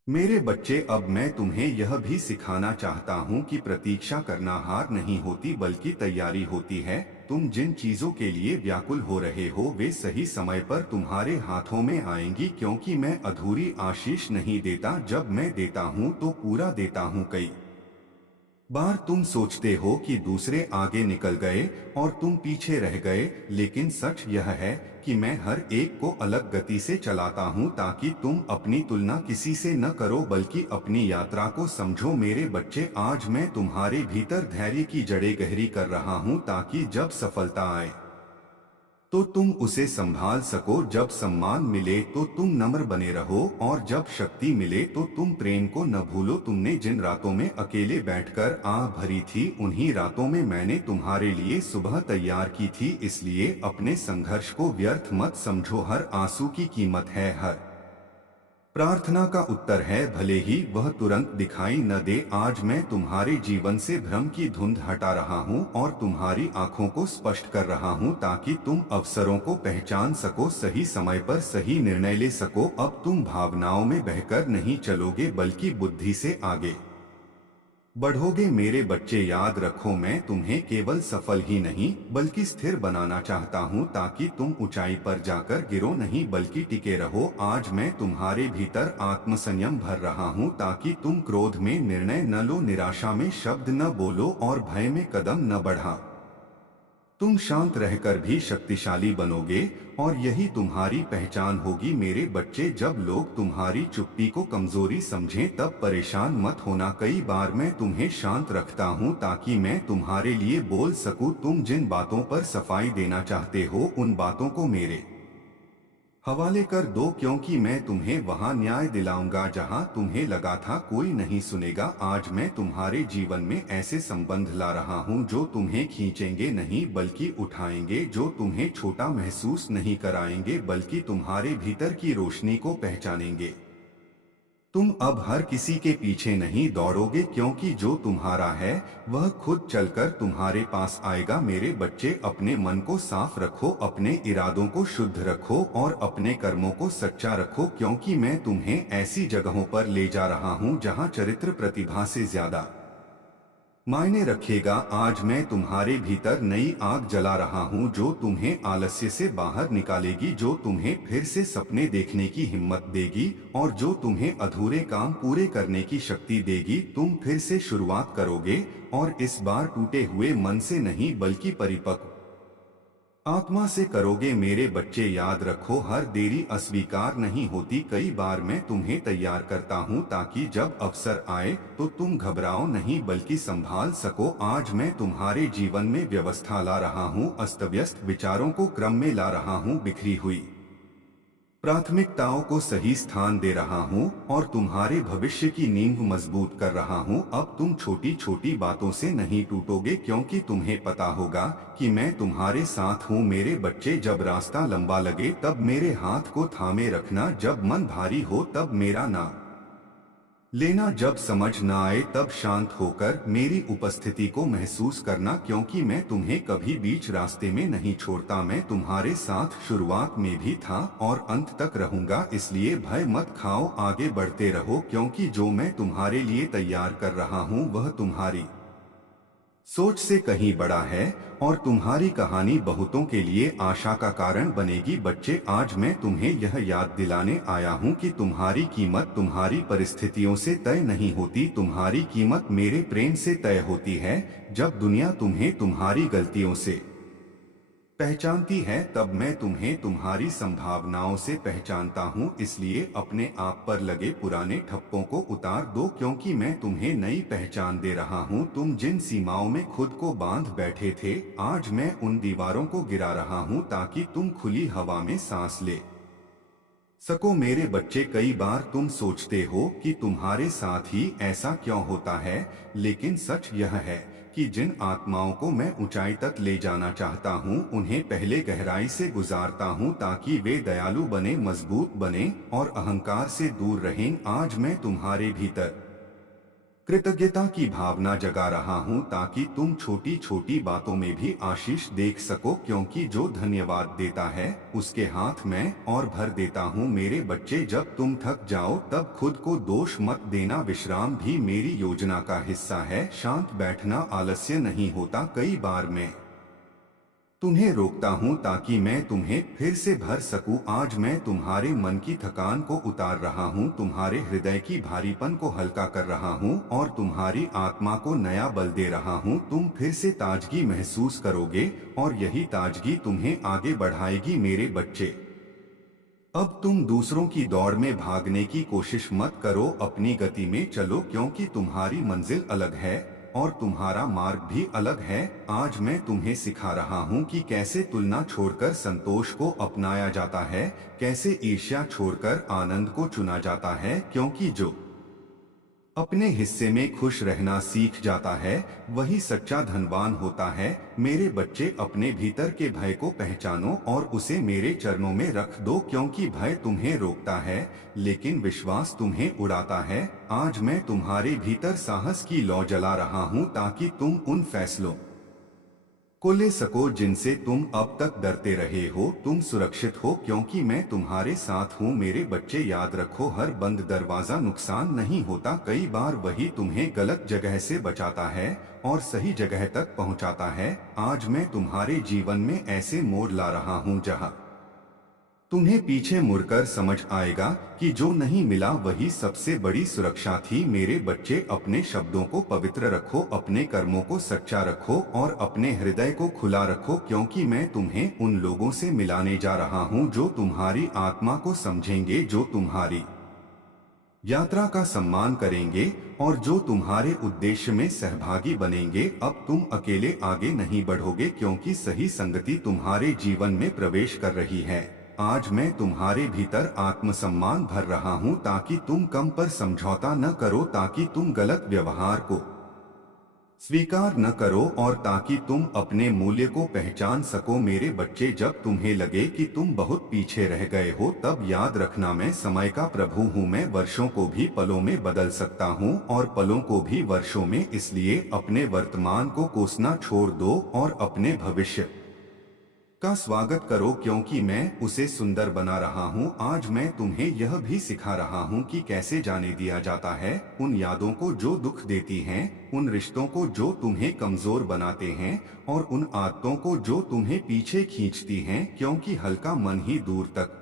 मेरे बच्चे, अब मैं तुम्हें यह भी सिखाना चाहता हूं कि प्रतीक्षा करना हार नहीं होती, बल्कि तैयारी होती है। तुम जिन चीजों के लिए व्याकुल हो रहे हो, वे सही समय पर तुम्हारे हाथों में आएंगी, क्योंकि मैं अधूरी आशीष नहीं देता। जब मैं देता हूं तो पूरा देता हूं। कई बार तुम सोचते हो कि दूसरे आगे निकल गए और तुम पीछे रह गए, लेकिन सच यह है कि मैं हर एक को अलग गति से चलाता हूं, ताकि तुम अपनी तुलना किसी से न करो, बल्कि अपनी यात्रा को समझो। मेरे बच्चे, आज मैं तुम्हारे भीतर धैर्य की जड़ें गहरी कर रहा हूं, ताकि जब सफलता आए तो तुम उसे संभाल सको, जब सम्मान मिले तो तुम नम्र बने रहो, और जब शक्ति मिले तो तुम प्रेम को न भूलो। तुमने जिन रातों में अकेले बैठकर आह भरी थी, उन्हीं रातों में मैंने तुम्हारे लिए सुबह तैयार की थी। इसलिए अपने संघर्ष को व्यर्थ मत समझो। हर आंसू की कीमत है, हर प्रार्थना का उत्तर है, भले ही वह तुरंत दिखाई न दे। आज मैं तुम्हारे जीवन से भ्रम की धुंध हटा रहा हूं और तुम्हारी आंखों को स्पष्ट कर रहा हूं, ताकि तुम अवसरों को पहचान सको, सही समय पर सही निर्णय ले सको। अब तुम भावनाओं में बहकर नहीं चलोगे, बल्कि बुद्धि से आगे बढ़ोगे। मेरे बच्चे, याद रखो, मैं तुम्हें केवल सफल ही नहीं बल्कि स्थिर बनाना चाहता हूं, ताकि तुम ऊंचाई पर जाकर गिरो नहीं, बल्कि टिके रहो। आज मैं तुम्हारे भीतर आत्मसंयम भर रहा हूं, ताकि तुम क्रोध में निर्णय न लो, निराशा में शब्द न बोलो और भय में कदम न बढ़ा। तुम शांत रहकर भी शक्तिशाली बनोगे और यही तुम्हारी पहचान होगी। मेरे बच्चे, जब लोग तुम्हारी चुप्पी को कमजोरी समझें, तब परेशान मत होना। कई बार मैं तुम्हें शांत रखता हूं, ताकि मैं तुम्हारे लिए बोल सकूं। तुम जिन बातों पर सफाई देना चाहते हो, उन बातों को मेरे हवाले कर दो, क्योंकि मैं तुम्हें वहां न्याय दिलाऊंगा जहां तुम्हें लगा था कोई नहीं सुनेगा। आज मैं तुम्हारे जीवन में ऐसे संबंध ला रहा हूं जो तुम्हें खींचेंगे नहीं बल्कि उठाएंगे, जो तुम्हें छोटा महसूस नहीं कराएंगे बल्कि तुम्हारे भीतर की रोशनी को पहचानेंगे। तुम अब हर किसी के पीछे नहीं दौड़ोगे, क्योंकि जो तुम्हारा है वह खुद चलकर तुम्हारे पास आएगा। मेरे बच्चे, अपने मन को साफ रखो, अपने इरादों को शुद्ध रखो और अपने कर्मों को सच्चा रखो, क्योंकि मैं तुम्हें ऐसी जगहों पर ले जा रहा हूं जहां चरित्र प्रतिभा से ज्यादा मायने रखेगा। आज मैं तुम्हारे भीतर नई आग जला रहा हूं, जो तुम्हें आलस्य से बाहर निकालेगी, जो तुम्हें फिर से सपने देखने की हिम्मत देगी और जो तुम्हें अधूरे काम पूरे करने की शक्ति देगी। तुम फिर से शुरुआत करोगे और इस बार टूटे हुए मन से नहीं बल्कि परिपक्व आत्मा से करोगे। मेरे बच्चे, याद रखो, हर देरी अस्वीकार नहीं होती। कई बार मैं तुम्हें तैयार करता हूं, ताकि जब अवसर आए तो तुम घबराओ नहीं बल्कि संभाल सको। आज मैं तुम्हारे जीवन में व्यवस्था ला रहा हूं, अस्त व्यस्त विचारों को क्रम में ला रहा हूं, बिखरी हुई प्राथमिकताओं को सही स्थान दे रहा हूं और तुम्हारे भविष्य की नींव मजबूत कर रहा हूं। अब तुम छोटी छोटी बातों से नहीं टूटोगे, क्योंकि तुम्हें पता होगा कि मैं तुम्हारे साथ हूं। मेरे बच्चे, जब रास्ता लंबा लगे तब मेरे हाथ को थामे रखना, जब मन भारी हो तब मेरा नाम लेना, जब समझ न आए तब शांत होकर मेरी उपस्थिति को महसूस करना, क्योंकि मैं तुम्हें कभी बीच रास्ते में नहीं छोड़ता। मैं तुम्हारे साथ शुरुआत में भी था और अंत तक रहूंगा। इसलिए भय मत खाओ, आगे बढ़ते रहो, क्योंकि जो मैं तुम्हारे लिए तैयार कर रहा हूं वह तुम्हारी सोच से कहीं बड़ा है और तुम्हारी कहानी बहुतों के लिए आशा का कारण बनेगी। बच्चे, आज मैं तुम्हें यह याद दिलाने आया हूँ कि तुम्हारी कीमत तुम्हारी परिस्थितियों से तय नहीं होती, तुम्हारी कीमत मेरे प्रेम से तय होती है। जब दुनिया तुम्हें तुम्हारी गलतियों से पहचानती है तब मैं तुम्हें तुम्हारी संभावनाओं से पहचानता हूँ। इसलिए अपने आप पर लगे पुराने ठप्पों को उतार दो, क्योंकि मैं तुम्हें नई पहचान दे रहा हूँ। तुम जिन सीमाओं में खुद को बांध बैठे थे, आज मैं उन दीवारों को गिरा रहा हूँ ताकि तुम खुली हवा में सांस ले सको। मेरे बच्चे, कई बार तुम सोचते हो कि तुम्हारे साथ ही ऐसा क्यों होता है, लेकिन सच यह है कि जिन आत्माओं को मैं ऊंचाई तक ले जाना चाहता हूँ, उन्हें पहले गहराई से गुजारता हूँ ताकि वे दयालु बने, मजबूत बने और अहंकार से दूर रहें। आज मैं तुम्हारे भीतर कृतज्ञता की भावना जगा रहा हूँ ताकि तुम छोटी छोटी बातों में भी आशीष देख सको, क्योंकि जो धन्यवाद देता है उसके हाथ मैं और भर देता हूँ। मेरे बच्चे, जब तुम थक जाओ तब खुद को दोष मत देना, विश्राम भी मेरी योजना का हिस्सा है। शांत बैठना आलस्य नहीं होता। कई बार मैं तुम्हें रोकता हूँ ताकि मैं तुम्हें फिर से भर सकूं। आज मैं तुम्हारे मन की थकान को उतार रहा हूँ, तुम्हारे हृदय की भारीपन को हल्का कर रहा हूँ और तुम्हारी आत्मा को नया बल दे रहा हूँ। तुम फिर से ताजगी महसूस करोगे और यही ताजगी तुम्हें आगे बढ़ाएगी। मेरे बच्चे, अब तुम दूसरों की दौड़ में भागने की कोशिश मत करो, अपनी गति में चलो, क्योंकि तुम्हारी मंजिल अलग है और तुम्हारा मार्ग भी अलग है। आज मैं तुम्हें सिखा रहा हूँ कि कैसे तुलना छोड़कर संतोष को अपनाया जाता है, कैसे ईर्ष्या छोड़कर आनंद को चुना जाता है, क्योंकि जो अपने हिस्से में खुश रहना सीख जाता है वही सच्चा धनवान होता है। मेरे बच्चे, अपने भीतर के भय को पहचानो और उसे मेरे चरणों में रख दो, क्योंकि भय तुम्हें रोकता है लेकिन विश्वास तुम्हें उड़ाता है। आज मैं तुम्हारे भीतर साहस की लौ जला रहा हूँ ताकि तुम उन फैसलों को ले सको जिनसे तुम अब तक डरते रहे हो। तुम सुरक्षित हो क्योंकि मैं तुम्हारे साथ हूँ। मेरे बच्चे, याद रखो, हर बंद दरवाजा नुकसान नहीं होता, कई बार वही तुम्हें गलत जगह से बचाता है और सही जगह तक पहुँचाता है। आज मैं तुम्हारे जीवन में ऐसे मोड़ ला रहा हूँ जहाँ तुम्हें पीछे मुड़कर समझ आएगा कि जो नहीं मिला वही सबसे बड़ी सुरक्षा थी। मेरे बच्चे, अपने शब्दों को पवित्र रखो, अपने कर्मों को सच्चा रखो और अपने हृदय को खुला रखो, क्योंकि मैं तुम्हें उन लोगों से मिलाने जा रहा हूँ जो तुम्हारी आत्मा को समझेंगे, जो तुम्हारी यात्रा का सम्मान करेंगे और जो तुम्हारे उद्देश्य में सहभागी बनेंगे। अब तुम अकेले आगे नहीं बढ़ोगे, क्योंकि सही संगति तुम्हारे जीवन में प्रवेश कर रही है। आज मैं तुम्हारे भीतर आत्मसम्मान भर रहा हूँ ताकि तुम कम पर समझौता न करो, ताकि तुम गलत व्यवहार को स्वीकार न करो और ताकि तुम अपने मूल्य को पहचान सको। मेरे बच्चे, जब तुम्हें लगे कि तुम बहुत पीछे रह गए हो तब याद रखना, मैं समय का प्रभु हूँ। मैं वर्षों को भी पलों में बदल सकता हूँ और पलों को भी वर्षों में। इसलिए अपने वर्तमान को कोसना छोड़ दो और अपने भविष्य का स्वागत करो, क्योंकि मैं उसे सुंदर बना रहा हूँ। आज मैं तुम्हें यह भी सिखा रहा हूँ कि कैसे जाने दिया जाता है उन यादों को जो दुख देती हैं, उन रिश्तों को जो तुम्हें कमजोर बनाते हैं और उन आदतों को जो तुम्हें पीछे खींचती हैं, क्योंकि हल्का मन ही दूर तक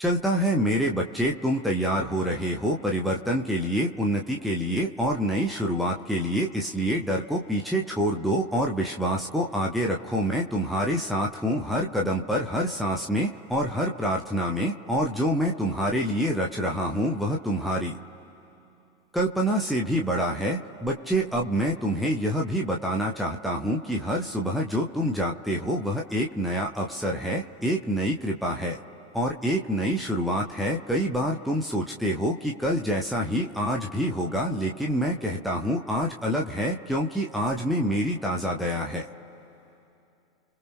चलता है। मेरे बच्चे, तुम तैयार हो रहे हो परिवर्तन के लिए, उन्नति के लिए और नई शुरुआत के लिए। इसलिए डर को पीछे छोड़ दो और विश्वास को आगे रखो। मैं तुम्हारे साथ हूँ, हर कदम पर, हर सांस में और हर प्रार्थना में। और जो मैं तुम्हारे लिए रच रहा हूँ वह तुम्हारी कल्पना से भी बड़ा है। बच्चे, अब मैं तुम्हें यह भी बताना चाहता हूँ कि हर सुबह जो तुम जागते हो वह एक नया अवसर है, एक नई कृपा है और एक नई शुरुआत है। कई बार तुम सोचते हो कि कल जैसा ही आज भी होगा, लेकिन मैं कहता हूँ आज अलग है, क्योंकि आज में मेरी ताजा दया है।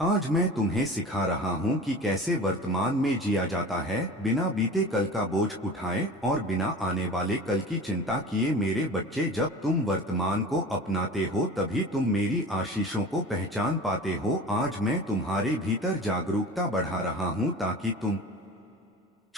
आज मैं तुम्हें सिखा रहा हूँ कि कैसे वर्तमान में जिया जाता है, बिना बीते कल का बोझ उठाए और बिना आने वाले कल की चिंता किए। मेरे बच्चे, जब तुम वर्तमान को अपनाते हो तभी तुम मेरी आशीषों को पहचान पाते हो। आज मैं तुम्हारे भीतर जागरूकता बढ़ा रहा हूँ ताकि तुम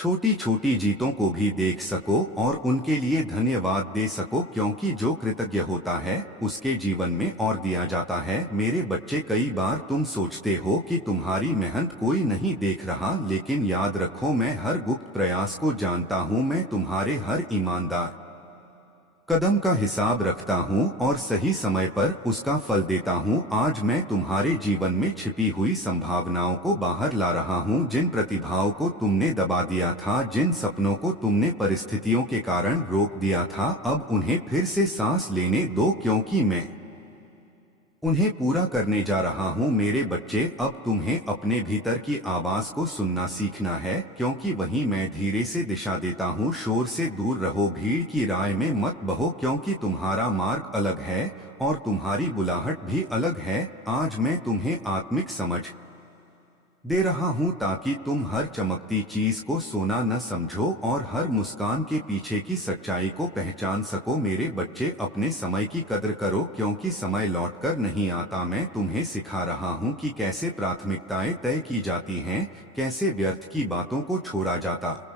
छोटी छोटी जीतों को भी देख सको और उनके लिए धन्यवाद दे सको, क्योंकि जो कृतज्ञ होता है उसके जीवन में और दिया जाता है। मेरे बच्चे, कई बार तुम सोचते हो कि तुम्हारी मेहनत कोई नहीं देख रहा, लेकिन याद रखो, मैं हर गुप्त प्रयास को जानता हूँ। मैं तुम्हारे हर ईमानदार कदम का हिसाब रखता हूँ और सही समय पर उसका फल देता हूँ। आज मैं तुम्हारे जीवन में छिपी हुई संभावनाओं को बाहर ला रहा हूँ। जिन प्रतिभाओं को तुमने दबा दिया था, जिन सपनों को तुमने परिस्थितियों के कारण रोक दिया था, अब उन्हें फिर से सांस लेने दो, क्योंकि मैं उन्हें पूरा करने जा रहा हूँ। मेरे बच्चे, अब तुम्हें अपने भीतर की आवाज को सुनना सीखना है, क्योंकि वहीं मैं धीरे से दिशा देता हूँ। शोर से दूर रहो, भीड़ की राय में मत बहो, क्योंकि तुम्हारा मार्ग अलग है और तुम्हारी बुलाहट भी अलग है। आज मैं तुम्हें आत्मिक समझ दे रहा हूँ ताकि तुम हर चमकती चीज को सोना न समझो और हर मुस्कान के पीछे की सच्चाई को पहचान सको। मेरे बच्चे, अपने समय की कद्र करो, क्योंकि समय लौटकर नहीं आता। मैं तुम्हें सिखा रहा हूँ कि कैसे प्राथमिकताएं तय की जाती हैं, कैसे व्यर्थ की बातों को छोड़ा जाता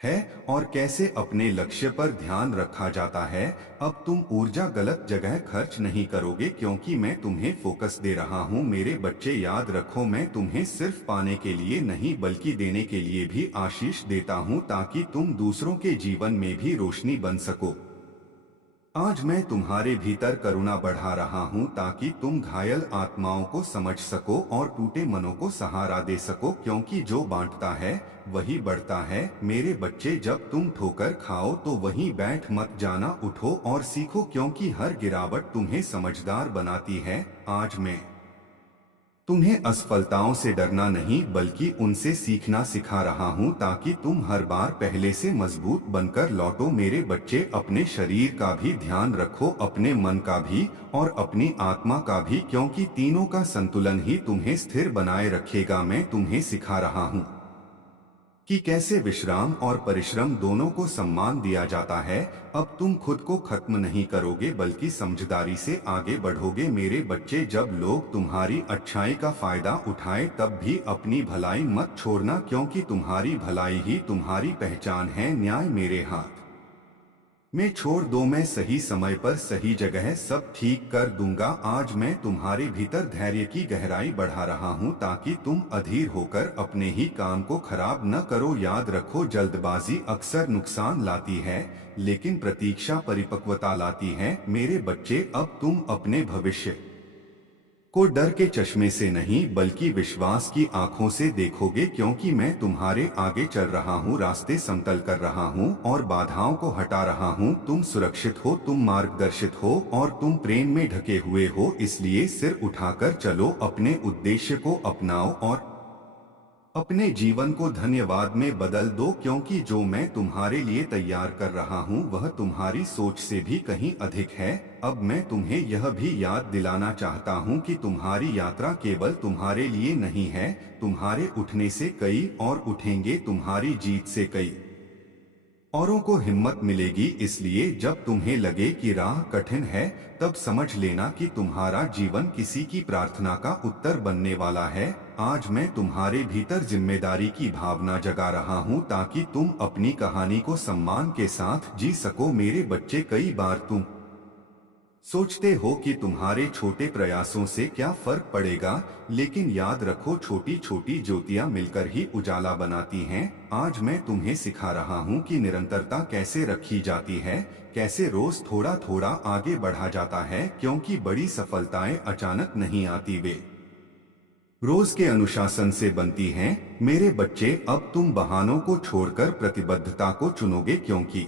है और कैसे अपने लक्ष्य पर ध्यान रखा जाता है। अब तुम ऊर्जा गलत जगह खर्च नहीं करोगे, क्योंकि मैं तुम्हें फोकस दे रहा हूँ। मेरे बच्चे, याद रखो, मैं तुम्हें सिर्फ पाने के लिए नहीं बल्कि देने के लिए भी आशीष देता हूँ, ताकि तुम दूसरों के जीवन में भी रोशनी बन सको। आज मैं तुम्हारे भीतर करुणा बढ़ा रहा हूँ ताकि तुम घायल आत्माओं को समझ सको और टूटे मनों को सहारा दे सको, क्योंकि जो बांटता है वही बढ़ता है। मेरे बच्चे, जब तुम ठोकर खाओ तो वहीं बैठ मत जाना, उठो और सीखो, क्योंकि हर गिरावट तुम्हें समझदार बनाती है। आज मैं तुम्हें असफलताओं से डरना नहीं बल्कि उनसे सीखना सिखा रहा हूँ, ताकि तुम हर बार पहले से मजबूत बनकर लौटो। मेरे बच्चे, अपने शरीर का भी ध्यान रखो, अपने मन का भी और अपनी आत्मा का भी, क्योंकि तीनों का संतुलन ही तुम्हें स्थिर बनाए रखेगा। मैं तुम्हें सिखा रहा हूँ कि कैसे विश्राम और परिश्रम दोनों को सम्मान दिया जाता है। अब तुम खुद को खत्म नहीं करोगे बल्कि समझदारी से आगे बढ़ोगे। मेरे बच्चे, जब लोग तुम्हारी अच्छाई का फायदा उठाएं तब भी अपनी भलाई मत छोड़ना, क्योंकि तुम्हारी भलाई ही तुम्हारी पहचान है। न्याय मेरे हाथ मैं छोड़ दो, मैं सही समय पर सही जगह सब ठीक कर दूंगा। आज मैं तुम्हारे भीतर धैर्य की गहराई बढ़ा रहा हूँ ताकि तुम अधीर होकर अपने ही काम को खराब न करो। याद रखो, जल्दबाजी अक्सर नुकसान लाती है, लेकिन प्रतीक्षा परिपक्वता लाती है। मेरे बच्चे, अब तुम अपने भविष्य को डर के चश्मे से नहीं बल्कि विश्वास की आंखों से देखोगे, क्योंकि मैं तुम्हारे आगे चल रहा हूँ, रास्ते समतल कर रहा हूँ और बाधाओं को हटा रहा हूँ। तुम सुरक्षित हो, तुम मार्गदर्शित हो और तुम प्रेम में ढके हुए हो, इसलिए सिर उठाकर चलो, अपने उद्देश्य को अपनाओ और अपने जीवन को धन्यवाद में बदल दो, क्योंकि जो मैं तुम्हारे लिए तैयार कर रहा हूँ वह तुम्हारी सोच से भी कहीं अधिक है। अब मैं तुम्हें यह भी याद दिलाना चाहता हूँ कि तुम्हारी यात्रा केवल तुम्हारे लिए नहीं है। तुम्हारे उठने से कई और उठेंगे, तुम्हारी जीत से कई औरों को हिम्मत मिलेगी। इसलिए जब तुम्हें लगे कि राह कठिन है, तब समझ लेना कि तुम्हारा जीवन किसी की प्रार्थना का उत्तर बनने वाला है। आज मैं तुम्हारे भीतर जिम्मेदारी की भावना जगा रहा हूँ ताकि तुम अपनी कहानी को सम्मान के साथ जी सको। मेरे बच्चे, कई बार तुम सोचते हो कि तुम्हारे छोटे प्रयासों से क्या फर्क पड़ेगा, लेकिन याद रखो, छोटी छोटी ज्योतियां मिलकर ही उजाला बनाती हैं। आज मैं तुम्हें सिखा रहा हूँ कि निरंतरता कैसे रखी जाती है, कैसे रोज थोड़ा थोड़ा आगे बढ़ा जाता है, क्योंकि बड़ी सफलताएं अचानक नहीं आती, वे रोज के अनुशासन से बनती हैं। मेरे बच्चे, अब तुम बहानों को छोड़कर प्रतिबद्धता को चुनोगे, क्योंकि